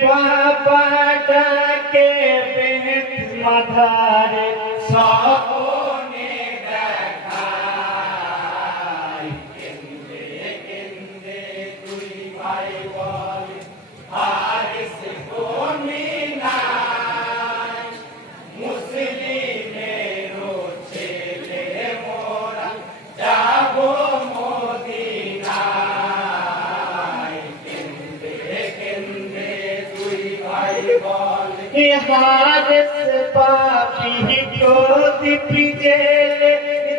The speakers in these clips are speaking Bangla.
बाबा डाके बेत माधारे सपने देखाय केंदे केंदे दुई भाई बोले हारिस कोनी নাই মুসলিমেরও ছেলে মোরা যাবো মদিনায় কেন্দে কেন্দে দুই ভাই বলে হারিস পাপি প্রদীপ জেলে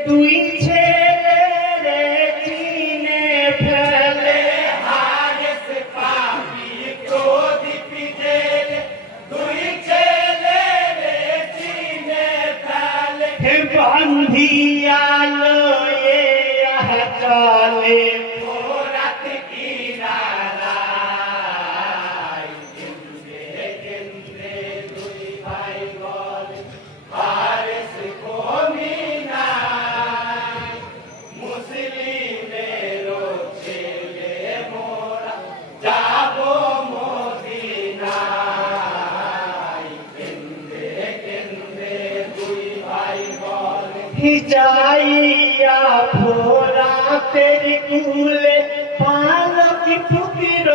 দুই ছেলে রে চিনে ফেলে হারিস পাপি প্রদীপ জেলে দুই ছেলে রে চিনে ফেলে বান্ধিয়া লয়ে চলে ফোরাত কিনারায় কেন্দে কেন্দে দুই ভাই বলে হারিস কোনি নাই মুসলিমেরও ছেলে মোরা যাবো মদিনায় কেন্দে কেন্দে দুই ভাই বলে যাইয়া ভোরাতের কুলে পালক পুত্র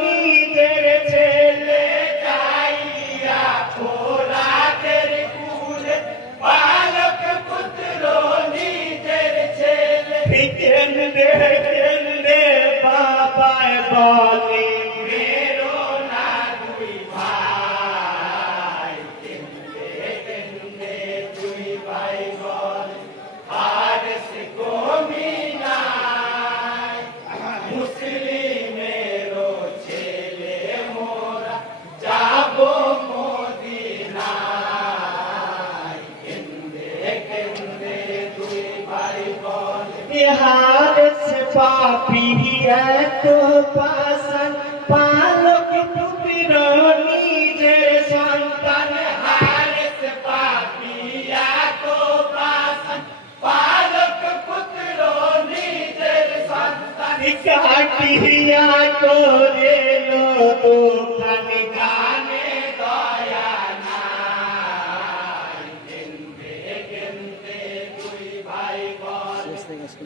নিজের ছেলে যাইয়া ভোরাতের কুলে পালক পুত্র নিজের ছেলে কেন্দে কেন্দে বাবায় বলে মেরো না দুই ভাই কেন্দে কেন্দে দুই ভাই বলে হারিস কোনি নাই মুসলিমেরও ছেলে মোরা যাবো মদিনায় কেন্দে কেন্দে দুই ভাই বলে হারিস পাপি এত পাশান পালক পুত্র নিজের সন্তান হারিস পাপি এত পাশান পালক পুত্র নিজের সন্তান কাটিয়া করে দোকান গানে দয়া নাই কেন্দে কেন্দে দুই ভাই বলে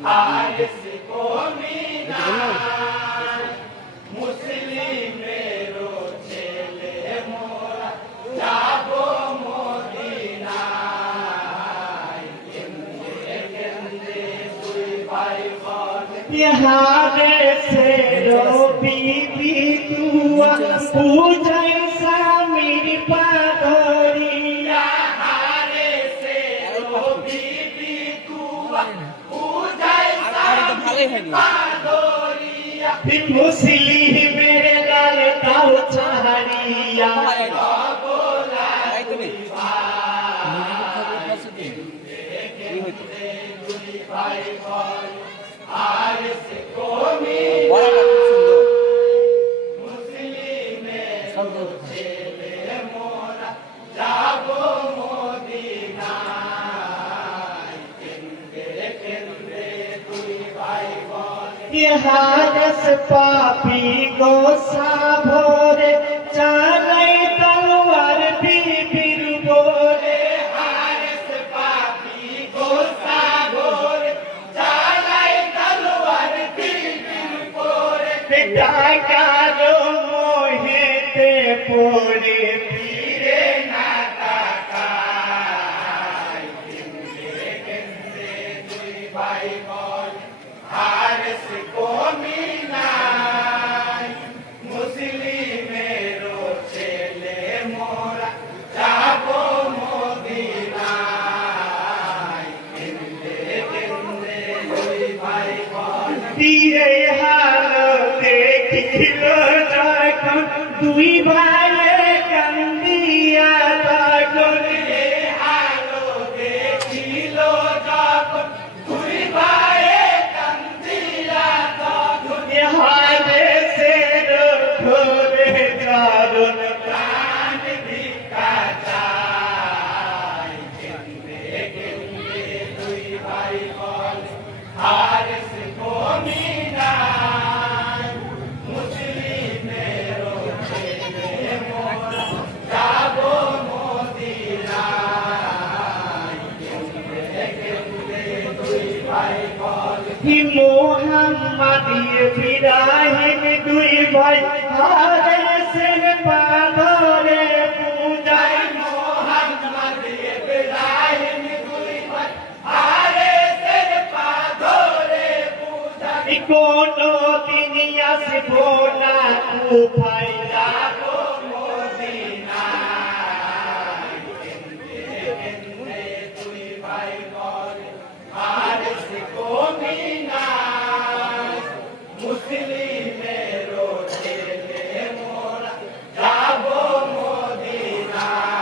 হারিস কোনি নাই মুসলিমেরও ছেলে মোরা যাবো মদিনায় কেন্দে কেন্দে দুই ভাই বলে হারিস বিবি তুয়া পূজায় স্বামীর পাদরিয়া হারিস বিবি তুয়া পূজায় স্বামীর পাদরিয়া মুসলিমের লাল তাও চাহারিয়া ভাই বলে হারিস কোনি মুসলিমেরও ছেলে মোরা যাবো মদিনায় কেন্দে কেন্দে দুই ভাই বলে হারিস পাপি গোসা ভরে চালাই তলোয়ার বিবির উপরে হারিস পাপি গোসা ভরে চালাই তলোয়ার বিবির উপরে ডাকারো মোহেতে পড়ে ফিরে না তাকায় কেন্দে কেন্দে দুই ভাই বলে হারিস কোনি নাই মুসলিমেরও ছেলে মোরা যাবো মদিনায় কেন্দে কেন্দে দুই ভাই বলে হালতে দেখিল যখন দুই ভাই কান্দিয়া তখন হালো দেখিল যখন দুই ভাই কান্দিয়া তখন হারিসের ধরে চরণ প্রাণ ভিক্ষা চায় কেন্দে কেন্দে দুই ভাই বলে হারিস কোনি নাই মুসলিমেরও ছেলে হারেসের পাথরে পূজায় মোহাম্মদ ইব্রাহিম দুই ভাই হারেসের পাথরে পূজায় কোনো দিন আসবো না কুফায় যাবো মদিনায় কেন্দ্রে দুই ভাই বলে হারেস কমিনা মুসলিমেরও ছেলে মোরা যাবো মদিনায়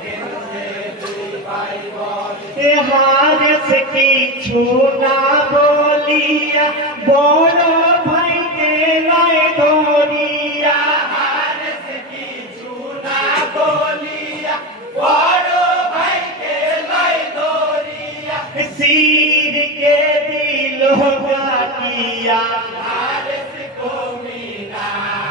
কেন্দ্রে দুই ভাই বলে হারেস কিছু না বলিয়া বড় ভাইকে লয় ধরিয়া হারেস কিছু না বলিয়া বড় ভাইকে লয় ধরিয়া শিরকে দিল কাটিয়া হারেস কমিনায়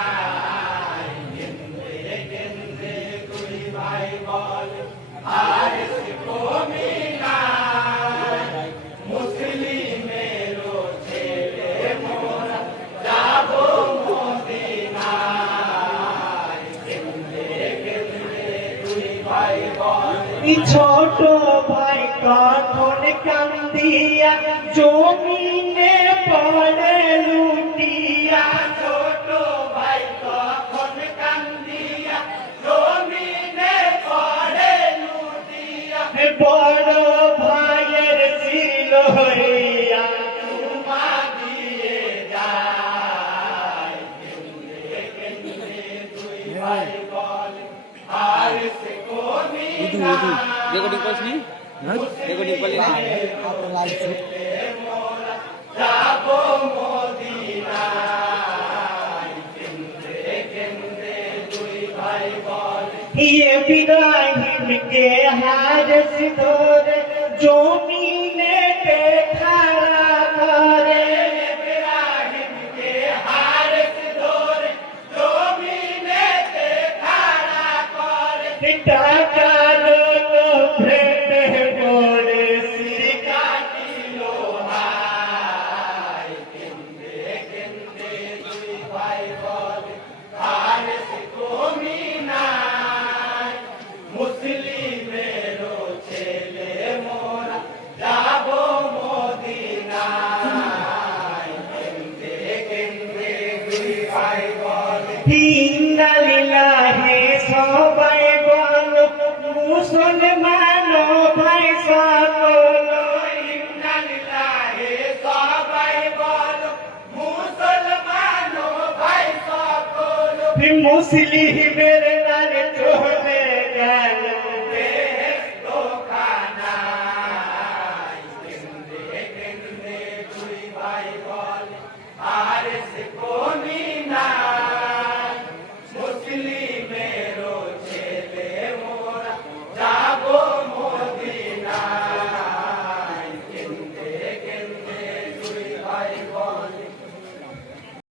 কেন্দ্রে দুই ভাই বলে হারেস কমিনায় মুসলিমেরও ছেলে মোরা যাবো মদিনায় কেন্দ্রে দুই ভাই বলে ছোট ভাই কখন কান্দিয়া জমিনে পড়ে লুটিয়া ছোট ভাই কখন কান্দিয়া জমিনে পড়ে লুটিয়া বড় ভাইয়ের ছিল হইয়া চুমা দিয়ে যায় কেন্দ্রে দুই ভাই বলে হারেস কমিনা রেকর্ডিং করিসনি রেকর্ডিং করলি না যাবো মদিনায় কেন্দ্রে দুই ভাই বলে ইব্রাহিমকে হারেস ধরে জমিনে খাড়া করে ইব্রাহিমকে হারেস ধরে জমিনে খাড়া করে টাকার ভেটে পড়ে শিকাটিল হায় কেন্দ্রে দুই ভাই বলে হারেস কমিনায় মুসলিমেরও ছেলে মোরা যাবো মদিনায় কেন্দ্রে দুই ভাই বলে ইন্না লিল্লাহি সবাই বলো মুসলমান ভাই সকল ইন্না লিল্লাহি সবাই বলো মুসলমান ভাই সকল মুসলিমের নারে চলে গেল বেহেশত খানায় কেন্দ্রে দুই ভাই বলে হারেস কমিনায় মুসলিমেরও ছেলে মোরা যাবো মদিনায় কেন্দ্রে দুই ভাই